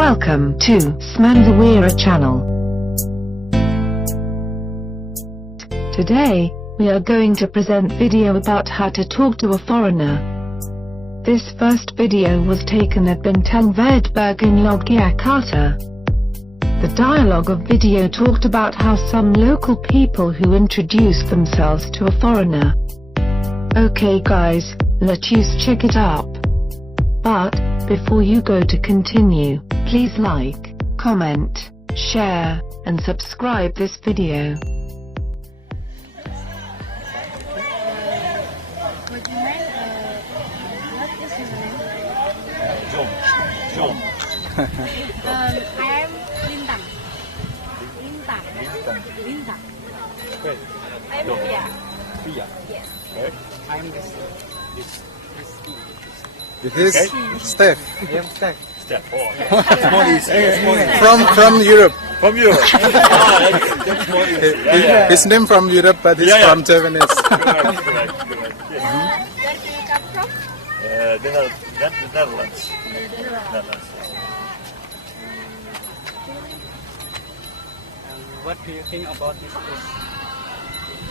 Welcome to Smandawira channel. Today, we are going to present video about how to talk to a foreigner. This first video was taken at Bintang Vedberg in Yogyakarta. The dialogue of video talked about how some local people who introduced themselves to a foreigner. Okay guys, let's check it out. But, before you go to continue, please like, comment, share, and subscribe this video. Would you mind, what is your name? John. I'm Lintang. Lintang. Okay. I'm John. Pia. Pia. Yes. Okay. I'm this Okay. Steph. I am Steph. Step. Oh, that's more easy. That's more easy. From Europe. From Europe. That's more easy. Yeah. His name from Europe, but he's Yeah. from Japanese. Correct. Yes. Where do you come from? The Netherlands. Netherlands. What do you think about this place?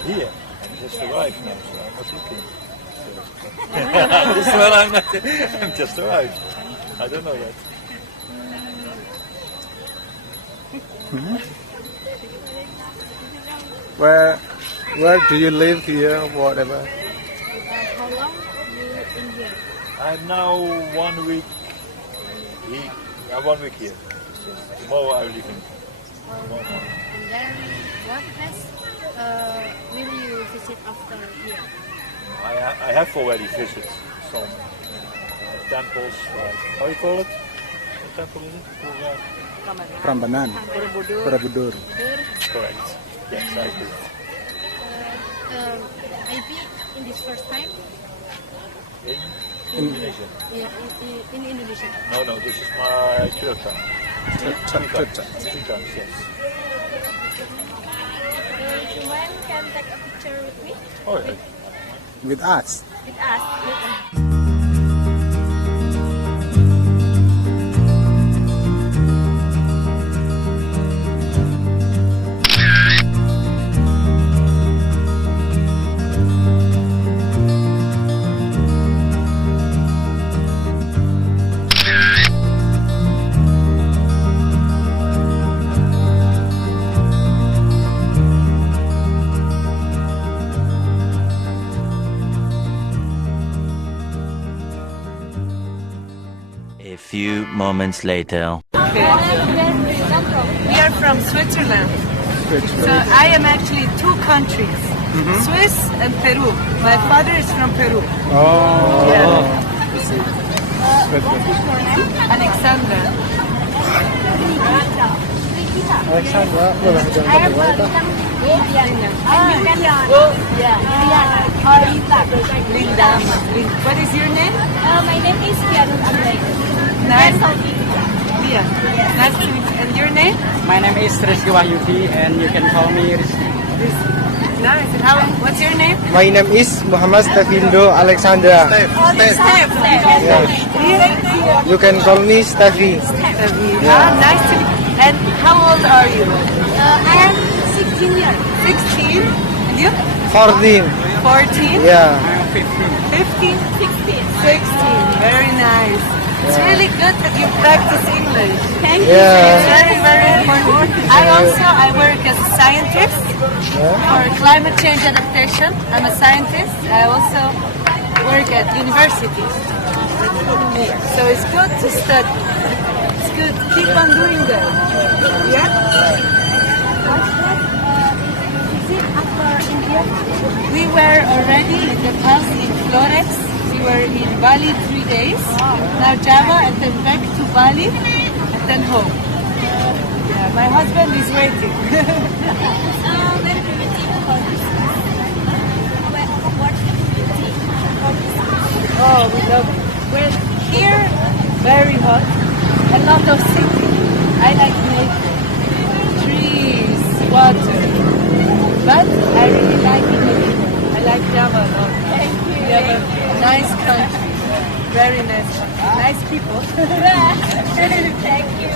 Here. I just arrived now, so I was looking. This one I'm just arrived. I don't know yet. Where do you live here? Whatever. How long you in here? I'm now 1 week. 1 week here. So tomorrow I'm leaving. Tomorrow. And then, what place will you visit after here? I have already visited some temples. How do you call it? What temple is it? Prambanan. Borobudur. Correct. Yes, I do. Maybe in this first time? In Indonesia? Yeah, in Indonesia. No, this is my third time. Third time. 3 times, yes. Would you mind can take a picture with me? Oh, yeah. With us. With us? A few moments later. We are from Switzerland. So I am actually 2 countries, Swiss and Peru. My father is from Peru. Oh. Yeah. Alexandra. Alexandra. Linda. What is your name? My name is Nice. Leah. Nice to meet you. And your name? My name is Rizky Wahyudi and you can call me Rizky. Nice. And what's your name? My name is Muhammad Stefindo Alexandra. Steph. You can call me Steffi. Nice to meet you. And how old are you? I am 16 years. 16. And you? 14. 14? Yeah. 15? 16. Very nice. It's really good that you practice English. Thank you. Yeah. It's very, very important. I work as a scientist for climate change adaptation. I'm a scientist. I also work at universities. So it's good to study. It's good. Keep on doing that. Yeah? We were already in the past in Flores. We were in Bali 3 days. Now Java and then back to Bali and then home. Yeah, my husband is waiting. Oh, we love it. We're here, very hot. A lot of city. I like nature, trees, water. But I really like Indonesia. I like Java a lot. We have a nice country. Very nice country. nice people. Thank you.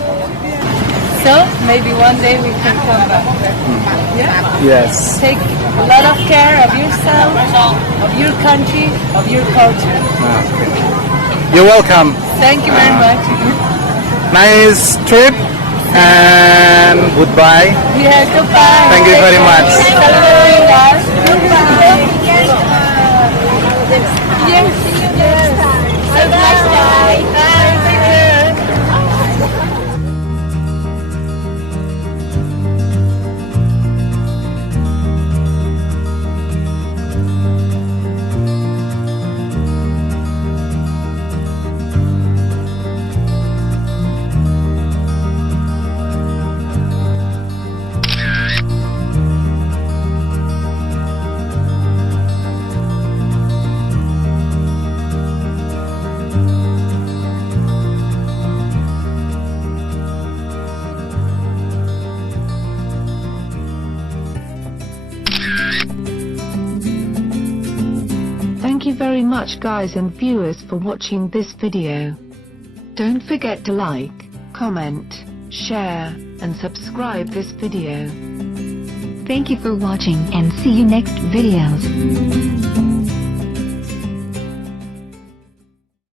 So maybe one day we can come back. Yeah? Yes. Take a lot of care of yourself, of your country, of your culture. You're welcome. Thank you very much. Nice trip and goodbye. Yeah, goodbye. Thank you very much. Celebrating us. Goodbye. Yes. Yes. See you next time. Bye. Bye. Take care. Thank you very much guys and viewers for watching this video. Don't forget to like, comment, share, and subscribe this video. Thank you for watching and see you next videos.